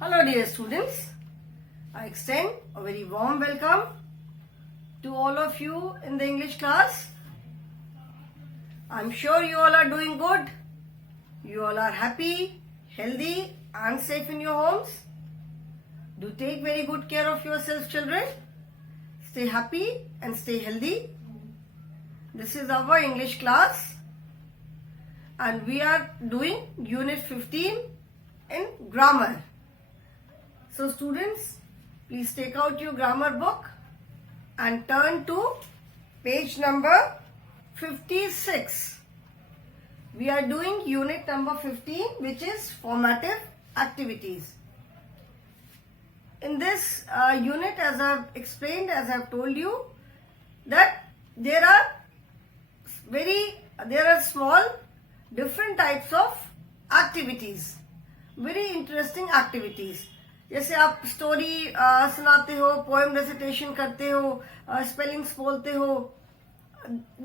Hello dear students, I extend a very warm welcome to all of you in the English class. I'm sure you all are doing good. You all are happy, healthy and safe in your homes. Do take very good care of yourselves, children. Stay happy and stay healthy. This is our English class and we are doing Unit 15 in grammar. So students, please take out your grammar book and turn to page number 56. We are doing unit number 15, which is formative activities. In this unit, as I have explained, as I have told you, that there are small different types of activities, very interesting activities. जैसे आप story सुनाते हो, poem recitation करते हो, spellings बोलते हो,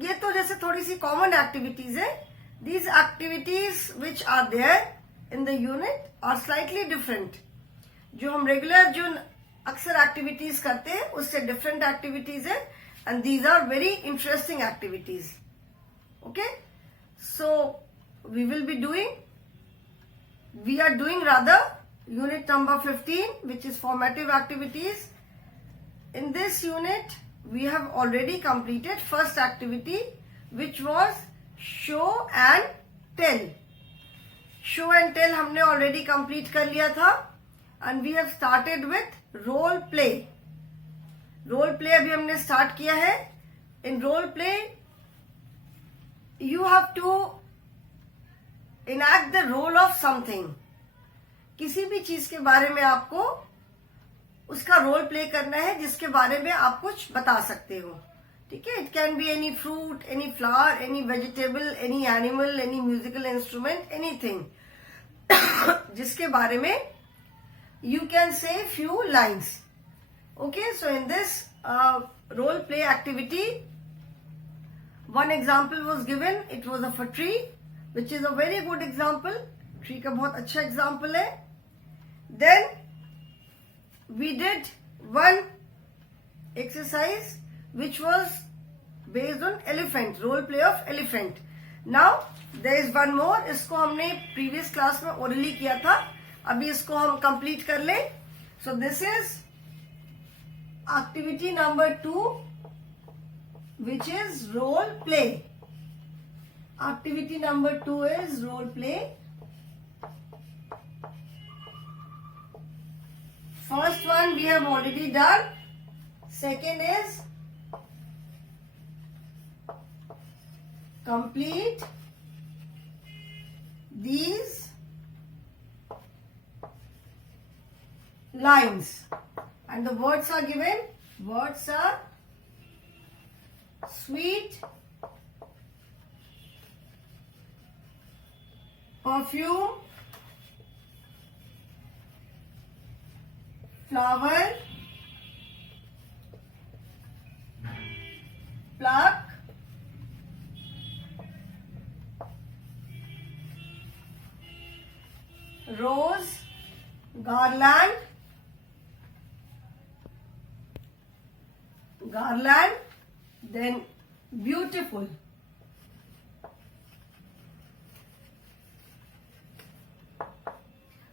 ये तो जैसे थोड़ी सी कॉमन एक्टिविटीज है. These activities which are there in the unit are slightly different. जो हम रेगुलर जो अक्सर एक्टिविटीज करते हैं उससे डिफरेंट एक्टिविटीज है and these are very interesting activities. Okay, so we will be doing rather unit number 15, which is formative activities. In this unit we have already completed first activity, which was show and tell. Show and tell हमने already complete कर लिया था and we have started with role play. Role play अभी हमने start किया है. In role play you have to enact the role of something. किसी भी चीज के बारे में आपको उसका रोल प्ले करना है जिसके बारे में आप कुछ बता सकते हो. ठीक है, it can be any fruit, any flower, any vegetable, any animal, any musical instrument, anything जिसके बारे में you can say few lines. Okay, so in this role play activity one example was given. It was of a tree which is a very good example. Tree का बहुत अच्छा example है. Then we did one exercise which was based on elephant, role play of elephant. Now there is one more. इसको हमने previous class में orally किया था. अभी इसको हम complete कर ले. So this is activity number 2, which is role play. Activity number 2 is role play. First one we have already done. Second is complete these lines and the words are given. Words are sweet, perfume, flower, pluck, rose, garland, then beautiful.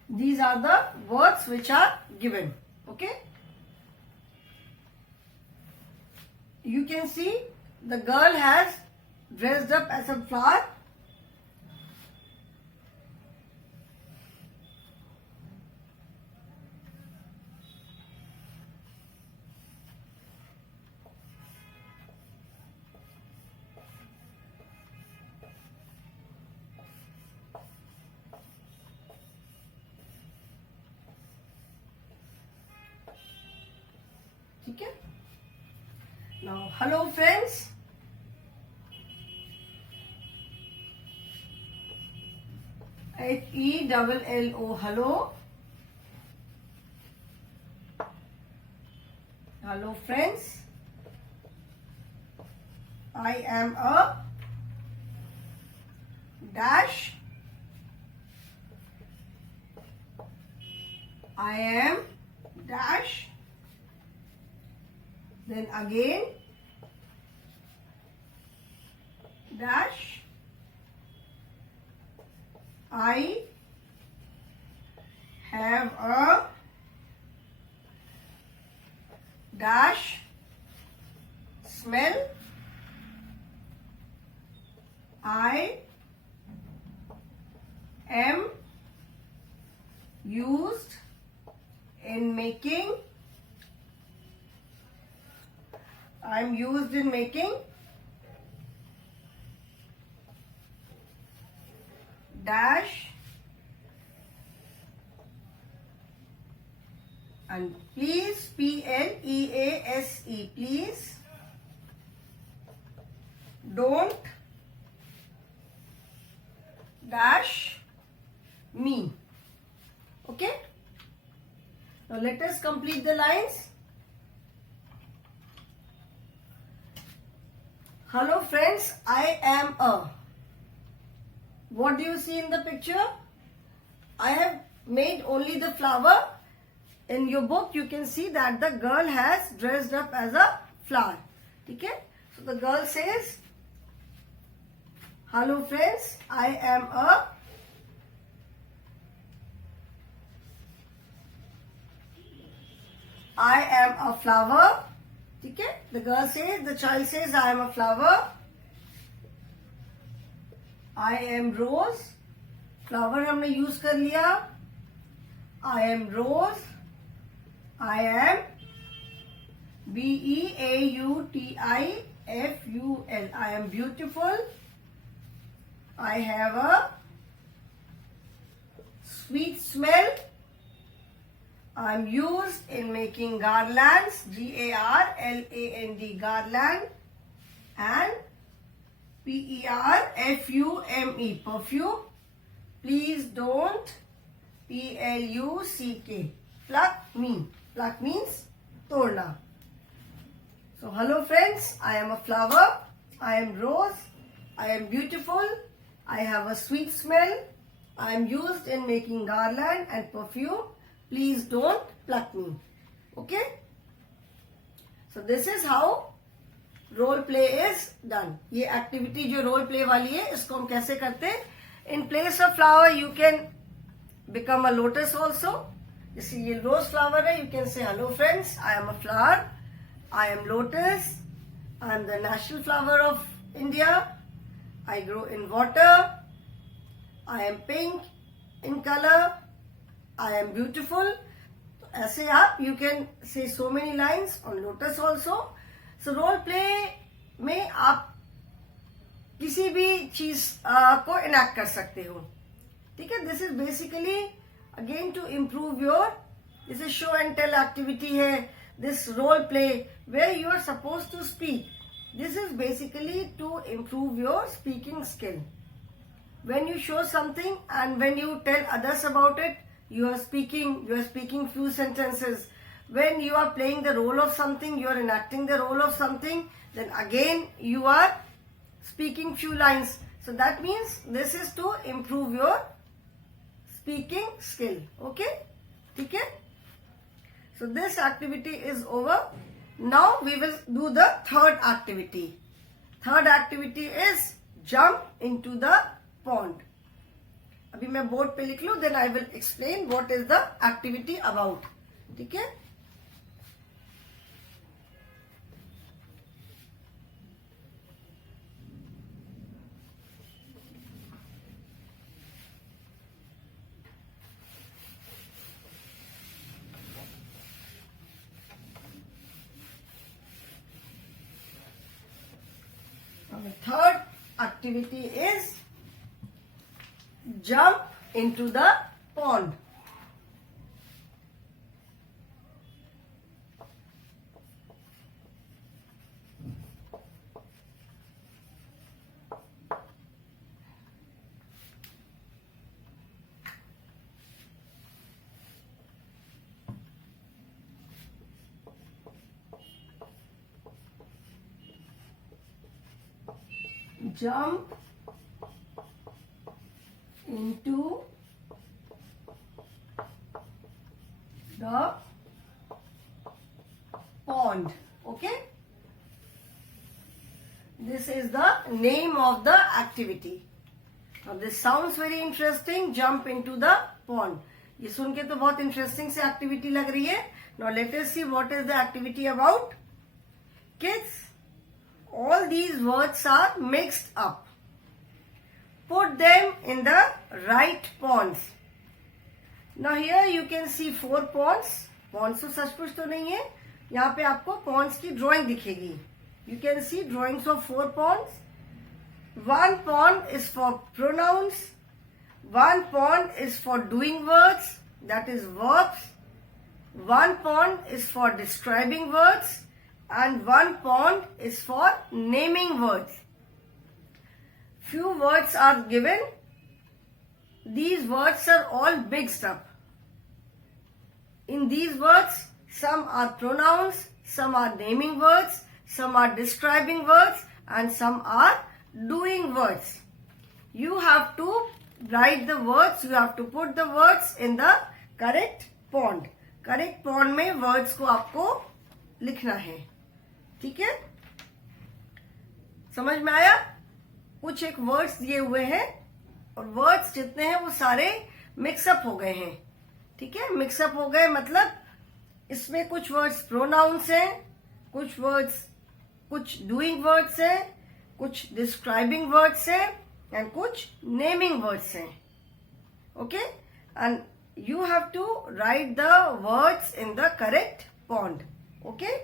These are the words which are given. Okay, you can see the girl has dressed up as a flower. ठीक है. Now hello friends. HELLO, hello. Hello friends. I am a dash I am dash, then again dash, I have a dash smell, I am used in making, I am used in making dash, and please, P-L-E-A-S-E, please don't dash me. Okay, now let us complete the lines. Hello friends, I am a. What do you see in the picture? I have made only the flower. In your book you can see that the girl has dressed up as a flower. Okay, so the girl says, hello friends, I am a flower. Okay, the girl says, the child says, I am a flower. I am rose. Flower हमने use कर लिया. I am rose. I am B-E-A-U-T-I-F-U-L. I am beautiful. I have a sweet smell. I am used in making garlands. G-A-R-L-A-N-D, garland. And P-E-R-F-U-M-E, perfume. Please don't, P-L-U-C-K, pluck me. Pluck means torna. So hello friends, I am a flower. I am rose. I am beautiful. I have a sweet smell. I am used in making garland and perfume. Please don't pluck me. Okay? So this is how role play is done. ये activity जो role play वाली है इसको हम कैसे करते हैं? In place of flower you can become a lotus also. जैसे ये रोज फ्लावर है, you can say hello friends, I am a flower, I am lotus, I am the national flower of India, I grow in water, I am pink in colour, I am beautiful. ऐसे आप you can से so many lines on lotus also. So role play में आप किसी भी चीज को enact कर सकते हो. ठीक है, this is basically again to improve your, this is show and tell activity है. This role play where you are suppose to speak, this is basically to improve your speaking skill. When you show something and when you tell others about it, you are speaking few sentences. When you are playing the role of something, you are enacting the role of something, then again you are speaking few lines. So that means this is to improve your speaking skill. Okay? Okay? So this activity is over. Now we will do the third activity. Third activity is jump into the pond. अभी मैं board पे लिख लूं, then I will explain what is the activity about. ठीक है? The third activity is jump into the pond. Jump into the pond. Okay, this is the name of the activity. Now this sounds very interesting. Jump into the pond. ये सुन के तो बहुत interesting से activity लग रही है. Now let us see what is the activity about. Kids, all these words are mixed up. Put them in the right ponds. Now here you can see 4 ponds. Ponds तो सचमुच तो नहीं है. यहाँ पे आपको ponds की drawing दिखेगी. You can see drawings of 4 ponds. One pond is for pronouns. One pond is for doing words, that is verbs. One pond is for describing words. And one pond is for naming words. Few words are given. These words are all mixed up. In these words, some are pronouns, some are naming words, some are describing words, and some are doing words. You have to write the words, you have to put the words in the correct pond. Correct pond में words को आपको लिखना है. ठीक है, समझ में आया? कुछ एक वर्ड्स दिए हुए हैं और वर्ड्स जितने हैं वो सारे मिक्सअप हो गए हैं. ठीक है, मिक्सअप हो गए मतलब इसमें कुछ वर्ड्स प्रोनाउंस हैं, कुछ वर्ड्स कुछ डूइंग वर्ड्स हैं, कुछ डिस्क्राइबिंग वर्ड्स हैं एंड कुछ नेमिंग वर्ड्स हैं. Okay, and you have to write the words in the correct pond. Okay,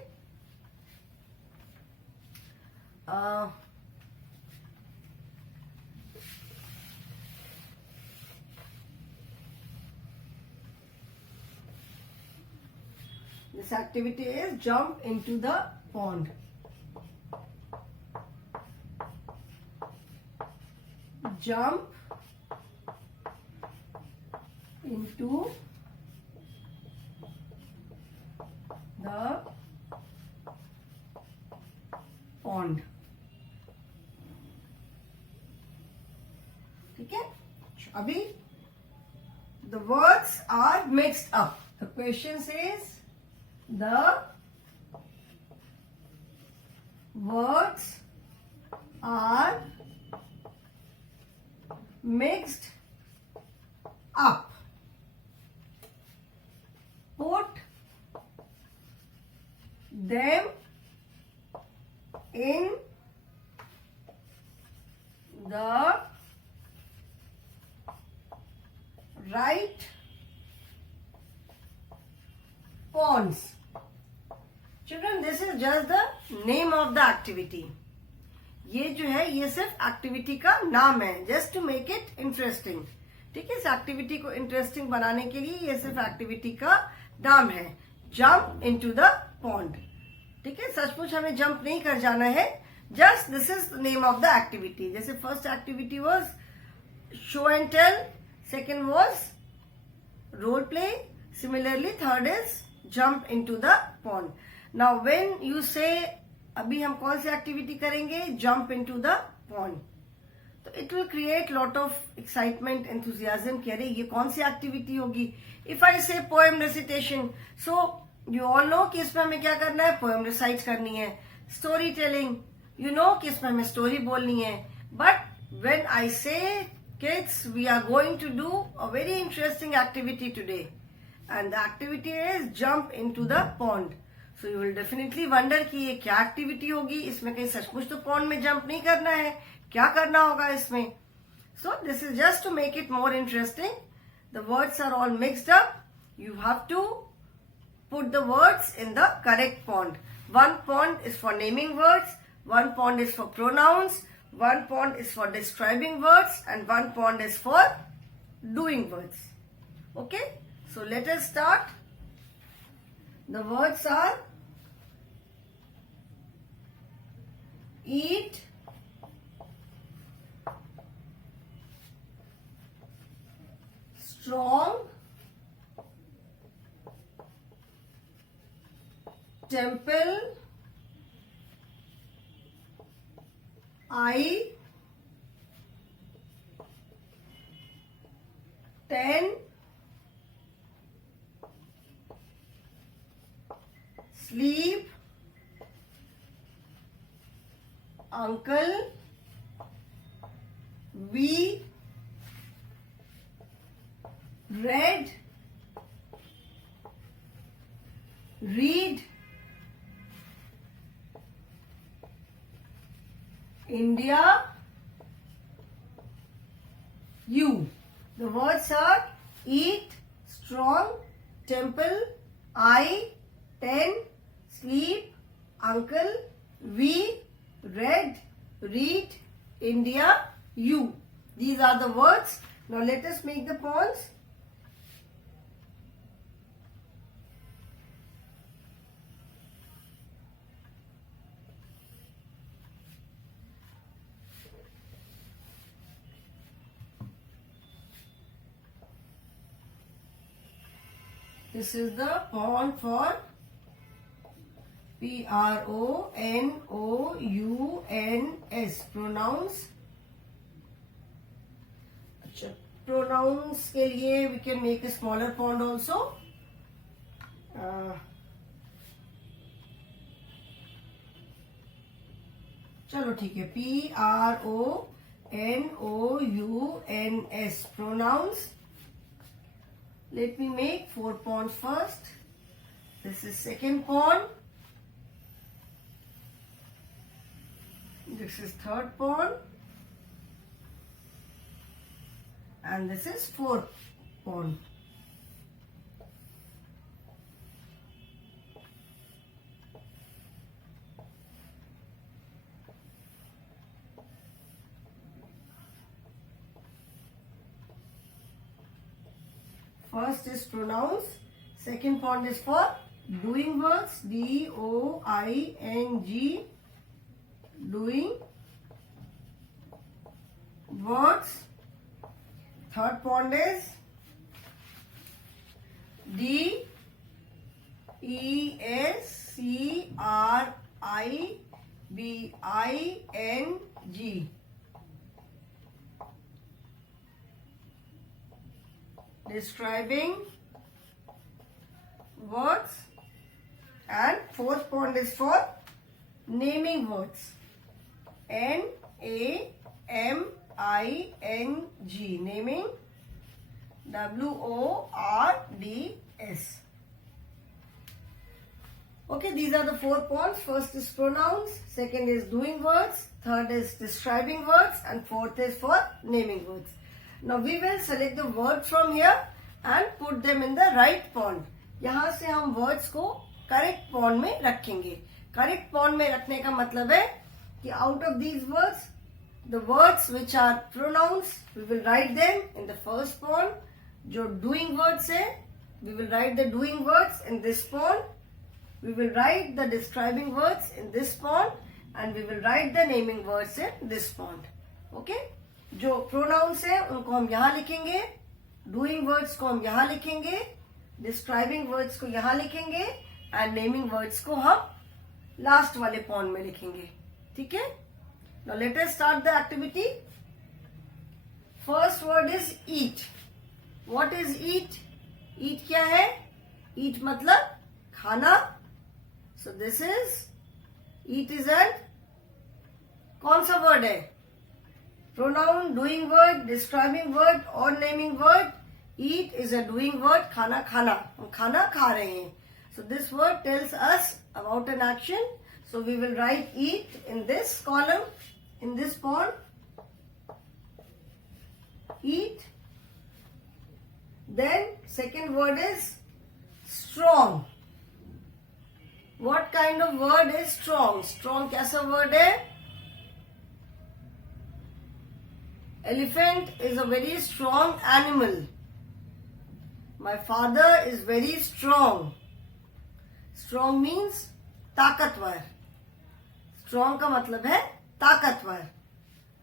this activity is jump into the pond. Jump into the pond. ठीक है, अभी the words are mixed up. The question says the words are mixed up. Put them in the right ponds. Children, this is just the name of the activity. ये जो है ये सिर्फ activity का नाम है, just to make it interesting. ठीक है, इस एक्टिविटी को इंटरेस्टिंग बनाने के लिए ये सिर्फ एक्टिविटी का नाम है. Jump into the pond. ठीक है, सचमुच हमें जंप नहीं कर जाना है, just this is the name of the activity. जैसे first activity was show and tell, second was role play, similarly third is jump into the pond. Now when you say, अभी हम कौन सी एक्टिविटी करेंगे? Jump into the pond. तो it will create lot of excitement, enthusiasm कि अरे ये कौन सी एक्टिविटी होगी. इफ आई से poem recitation, so you all know कि इसमें हमें क्या करना है? पोएम रिसाइट करनी है. स्टोरी टेलिंग, यू नो कि इसमें हमें स्टोरी बोलनी है. But when I say kids we are going to do a very interesting activity today and the activity is jump into the pond. So you will definitely wonder कि ये क्या activity होगी, इसमें कहीं सचमुच तो पॉन्ड में जंप नहीं करना है, क्या करना होगा इसमें? So this is just to make it more interesting. The words are all mixed up. You have to put the words in the correct pond. One pond is for naming words, one pond is for pronouns, one pond is for describing words and one pond is for doing words. Okay, so let us start. The words are eat, strong, temple, I, 10, sleep, uncle, we read, read, India, you. The words are eat, strong, temple, I, 10, sleep, uncle, we, red, read, India, you. These are the words. Now let us make the pawns. This is the pawn for pronouns. Pronouns. अच्छा, pronouns के लिए we can make a smaller pawn also. चलो ठीक है, pronouns. Pronouns. Let me make 4 pawns first. This is second pawn. This is third pawn. And this is fourth pawn. First is pronouns. Second pawn is for doing words. DOING. Doing words. Third pawn is DESCRIBING. Describing words. And fourth pawn is for naming words. NAMING. Naming. WORDS. Okay, these are the 4 pawns. First is pronouns, second is doing words, third is describing words, and fourth is for naming words. Now we will select the words from here and put them in the right pawn. यहाँ से हम words को correct pawn में रखेंगे. Correct pawn में रखने का मतलब है कि out of these words, the words which are pronouns, we will write them in the first pawn. जो doing words है, we will write the doing words in this pawn. We will write the describing words in this pawn, and we will write the naming words in this pawn. Okay? जो pronouns है उनको हम यहाँ लिखेंगे, doing words को हम यहाँ लिखेंगे, describing words को यहाँ लिखेंगे, and naming words को हम last वाले pawn में लिखेंगे. ठीक है? Now let us start the activity. First word is eat. What is eat? Eat क्या है? Eat मतलब खाना. So this is eat is an कौन सा word है? Pronoun, doing word, describing word or naming word. Eat is a doing word. खाना खाना, हम खाना खा रहे हैं. So this word tells us about an action. So we will write eat in this column, in this pawn. Eat. Then second word is strong. What kind of word is strong? Strong कैसा word है? Elephant is a very strong animal. My father is very strong. Strong means ताकतवर. Strong का मतलब है ताकतवर.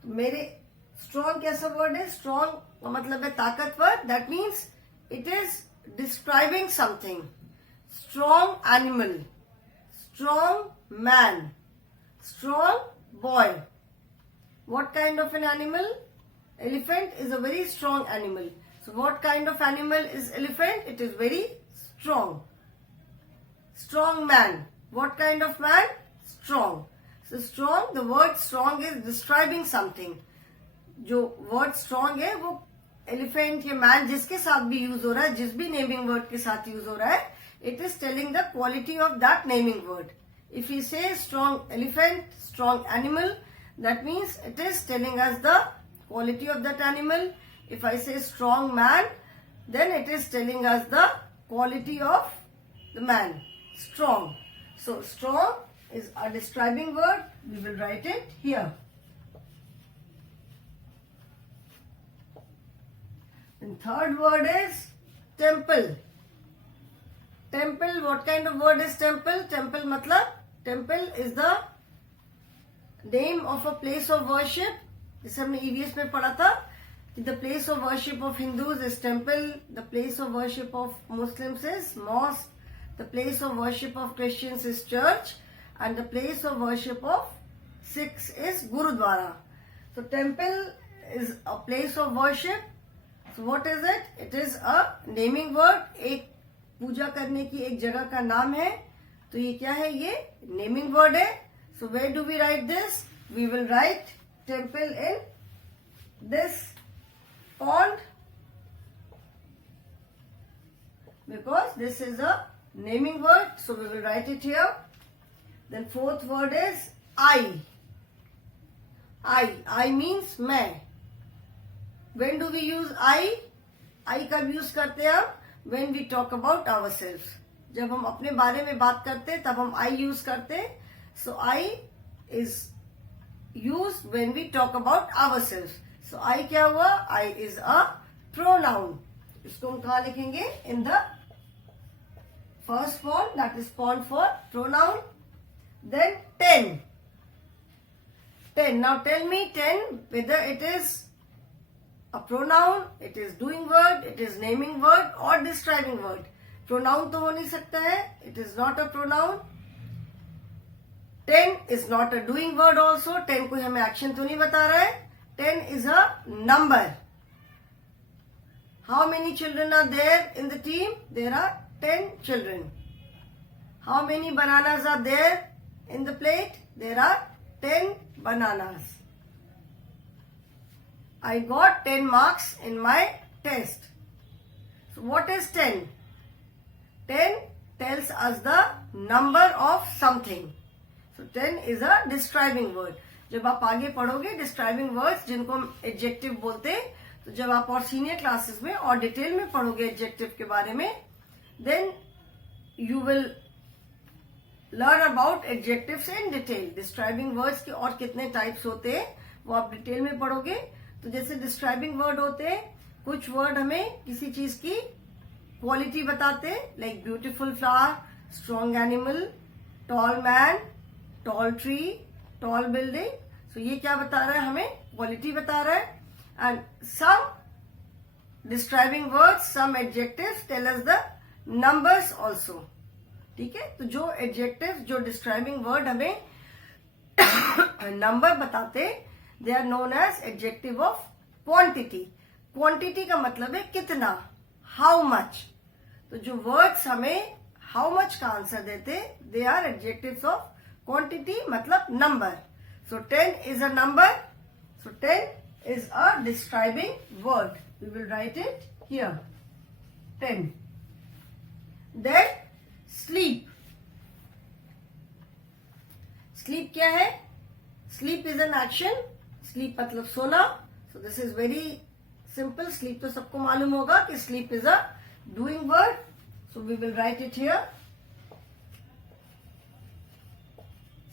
मेरे strong कैसा word है? Strong का मतलब है ताकतवर. That means it is describing something. Strong animal. Strong man. Strong boy. What kind of an animal? Elephant is a very strong animal. So what kind of animal is elephant? It is very strong. Strong man. What kind of man? Strong. So strong, the word strong is describing something. जो word strong है वो elephant या man जिसके साथ भी use हो रहा है, जिस भी नेमिंग वर्ड के साथ यूज हो रहा है, it is telling the quality of that naming word. If we say strong elephant, strong animal, that means it is telling us the quality of that animal. If I say strong man, then it is telling us the quality of the man. Strong. So strong is a describing word. We will write it here. And third word is temple. Temple, what kind of word is temple? Temple matlab, temple is the name of a place of worship. जिसे हमने EVS में पढ़ा था कि the place of worship of Hindus is temple, the place of worship of Muslims is mosque, the place of worship of Christians is church, and the place of worship of Sikhs is Gurudwara. So temple is a place of worship. So what is it? It is a naming word. एक पूजा करने की एक जगह का नाम है, तो ये क्या है? ये नेमिंग वर्ड है. So where do we write this? We will write temple in this pond because this is a naming word. So we will write it here. Then fourth word is I. I means मैं. When do we use I? I कब use करते हैं हम? When we talk about ourselves. जब हम अपने बारे में बात करते हैं तब हम I यूज करते हैं. So I is used when we talk about ourselves. So I क्या हुआ? I is a pronoun. इसको हम कहाँ लिखेंगे? In the first form, that is form for pronoun. Then 10. 10. Now tell me 10 whether it is a pronoun, it is doing word, it is naming word or describing word. Pronoun तो हो नहीं सकता है. It is not a pronoun. 10 is not a doing word also. 10 कोई हमें action तो नहीं बता रहा है. 10 is a number. How many children are there in the team? There are 10 children. How many bananas are there in the plate? There are 10 bananas. I got 10 marks in my test. So what is 10? 10 tells us the number of something. So 10 is a describing word. जब आप आगे पढ़ोगे describing words जिनको हम adjective बोलते हैं, तो जब आप और सीनियर क्लासेस में और डिटेल में पढ़ोगे adjective के बारे में, then you will learn about adjectives in detail. Describing words के और कितने types होते हैं वो आप डिटेल में पढ़ोगे. तो जैसे डिस्क्राइबिंग वर्ड होते हैं, कुछ वर्ड हमें किसी चीज की क्वालिटी बताते हैं, like beautiful flower, strong animal, tall man, tall tree, tall building. So ये क्या बता रहा है? हमें क्वालिटी बता रहा है. And some describing words, some adjectives tell us the numbers also. ठीक है, तो जो एडजेक्टिव, जो डिस्क्राइबिंग वर्ड हमें नंबर बताते, they are known as adjective of quantity. Quantity का मतलब है कितना, हाउ मच. तो जो वर्ड्स हमें हाउ मच का आंसर देते, they are adjectives of quantity, मतलब number. So 10 is a number. So 10 is a describing word. We will write it here. 10. Then sleep. Sleep क्या है? Sleep is an action. Sleep मतलब सोना. So this is very simple. Sleep तो सबको मालूम होगा कि sleep is a doing word. So we will write it here.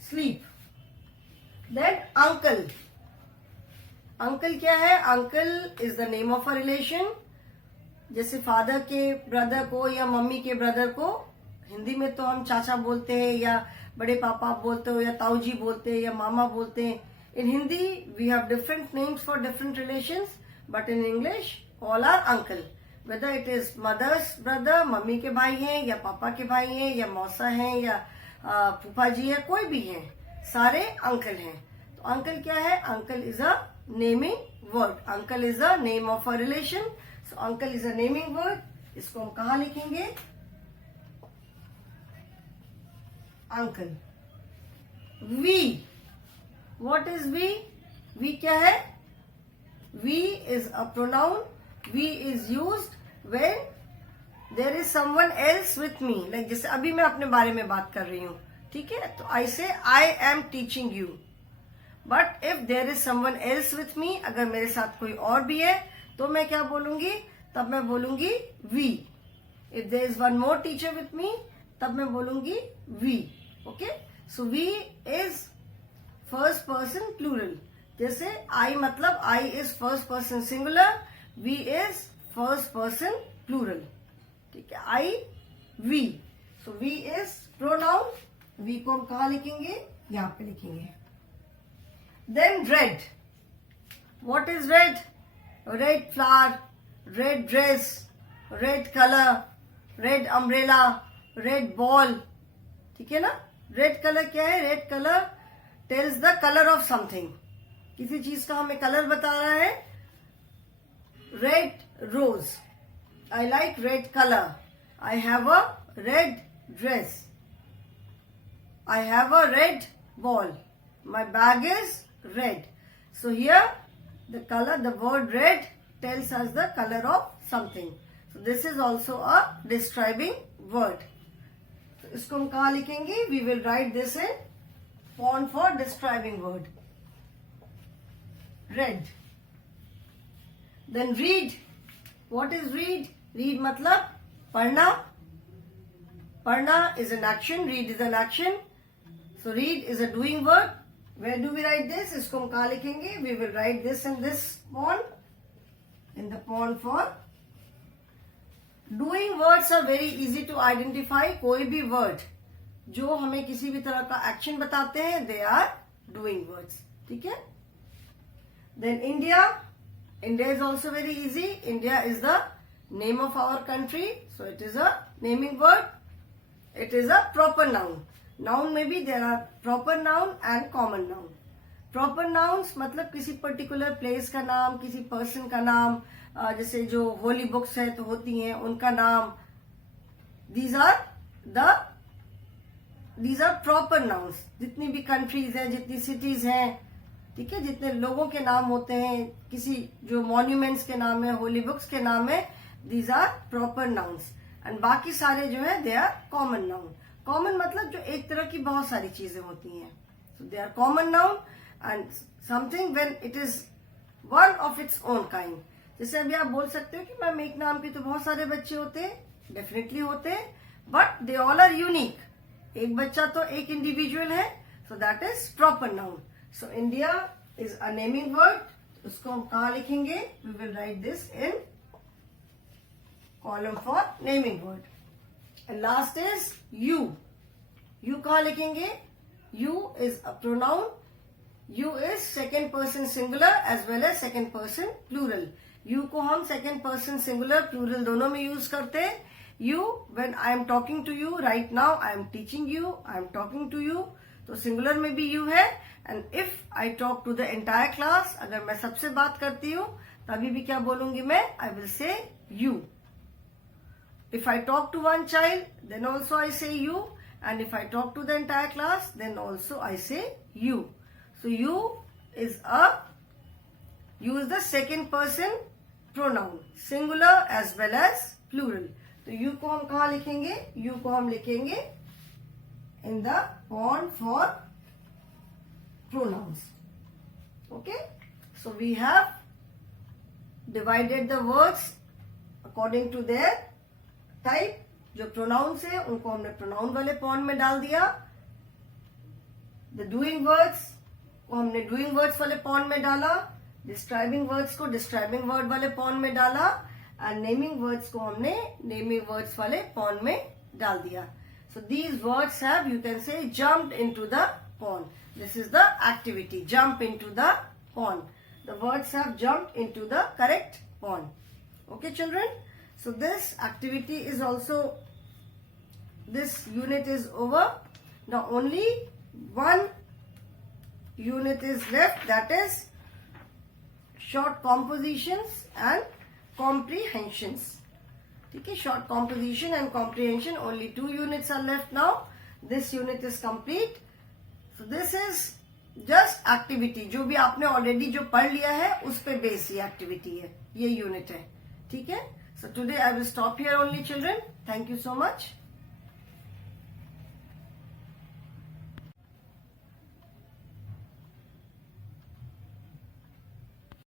Sleep. Then uncle. Uncle क्या है? Uncle is the name of a relation. जैसे फादर के ब्रदर को या मम्मी के ब्रदर को हिंदी में तो हम चाचा बोलते हैं, या बड़े पापा बोलते हो, या ताऊ जी बोलते हैं, या मामा बोलते हैं. In Hindi, we have different names for different relations, but in English, all are uncle. Whether it is mother's brother, mummy के भाई हैं, या पापा के भाई हैं, या मौसा हैं, या फूफा जी है, कोई भी हैं, सारे अंकल हैं. तो अंकल क्या है? Uncle is a naming word. Uncle is a name of a relation. So uncle is a naming word. इसको हम कहाँ लिखेंगे? Uncle. We, what is we? We क्या है? We is a pronoun. We is used when there is someone else with me. Like जैसे अभी मैं अपने बारे में बात कर रही हूँ, ठीक है, तो I say I am teaching you. But if there is someone else with me, अगर मेरे साथ कोई और भी है तो मैं क्या बोलूंगी? तब मैं बोलूंगी we. If there is one more teacher with me, तब मैं बोलूंगी we. Okay? So we is first person plural. जैसे I मतलब I is first person singular, we is first person plural. ठीक है, I, we. So we is pronoun. we को हम कहाँ लिखेंगे? यहाँ पे लिखेंगे. Then red. What is red? Red flower, red dress, red color, red umbrella, red ball. ठीक है ना? Red color क्या है? Red color tells the color of something. किसी चीज का हमें कलर बता रहा है. Red rose. I like red color. I have a red dress. I have a red ball. My bag is red. So here the color, the word red tells us the color of something. So this is also a describing word. So इसको हम कहाँ लिखेंगे? We will write this in font for describing word. Red. Then read. What is read? Read मतलब पढ़ना. पढ़ना is an action. Read is an action. So read is a doing word. Where do we write this? इसको हम कहाँ लिखेंगे? We will write this in this font. In the font for doing words are very easy to identify. कोई भी word जो हमें किसी भी तरह का action बताते हैं, they are doing words. ठीक है? Then India. India is also very easy. India is the name of our country. So it is a naming word. It is a proper noun. Noun में भी there are proper noun and common noun. Proper nouns मतलब किसी particular place का नाम, किसी person का नाम, जैसे जो holy books है तो होती हैं उनका नाम. These are proper nouns. जितनी भी countries हैं, जितनी cities हैं, ठीक है, जितने लोगों के नाम होते हैं, किसी जो monuments के नाम है, holy books के नाम है, these are proper nouns. And बाकी सारे जो है they are common noun. Common मतलब जो एक तरह की बहुत सारी चीजें होती हैं. So they are common noun and something when it is one of its own kind. जैसे अभी आप बोल सकते हो कि मैम एक नाम के तो बहुत सारे बच्चे होते हैं. डेफिनेटली होते हैं, but they all are unique. एक बच्चा तो एक इंडिविजुअल है. So that is proper noun. So India is a naming word. उसको हम कहाँ लिखेंगे? We will write this in column for naming word. And last is you. You कहाँ लिखेंगे? You is a pronoun. You is second person singular as well as second person plural. You को हम second person singular plural दोनों में use करते हैं. You, when I am talking to you right now, I am teaching you, I am talking to you. तो singular में भी you है. And if I talk to the entire class, अगर मैं सबसे बात करती हूँ तभी भी क्या बोलूंगी मैं? I will say you. If I talk to one child, then also I say you. And if I talk to the entire class, then also I say you. So you is the second person pronoun, singular as well as plural. तो you को हम कहाँ लिखेंगे? You को हम लिखेंगे in the font for pronouns. Okay? So we have divided the words according to their type. जो pronounce है उनको हमने प्रोनाउन वाले फॉर्म में डाल दिया. द डूइंग वर्ड्स को हमने डूइंग वर्ड्स वाले फॉर्म में डाला. डिस्क्राइबिंग वर्ड्स को डिस्क्राइबिंग वर्ड वाले फॉर्म में डाला. एंड नेमिंग वर्ड्स को हमने नेमिंग वर्ड्स वाले फॉर्म में डाल दिया. So these words have, you can से, jumped into the pond. This is the activity, jump into the pond. The words have jumped into the correct pond. Okay children? So this activity is also, this unit is over. Now only one unit is left, that is short compositions and comprehensions. Okay, short composition and comprehension, only 2 units are left now. This unit is complete. So this is just activity. जो भी आपने already जो पढ़ लिया है उस पे base ये एक्टिविटी है, ये यूनिट है. ठीक है. So today I will stop here only children. Thank you so much.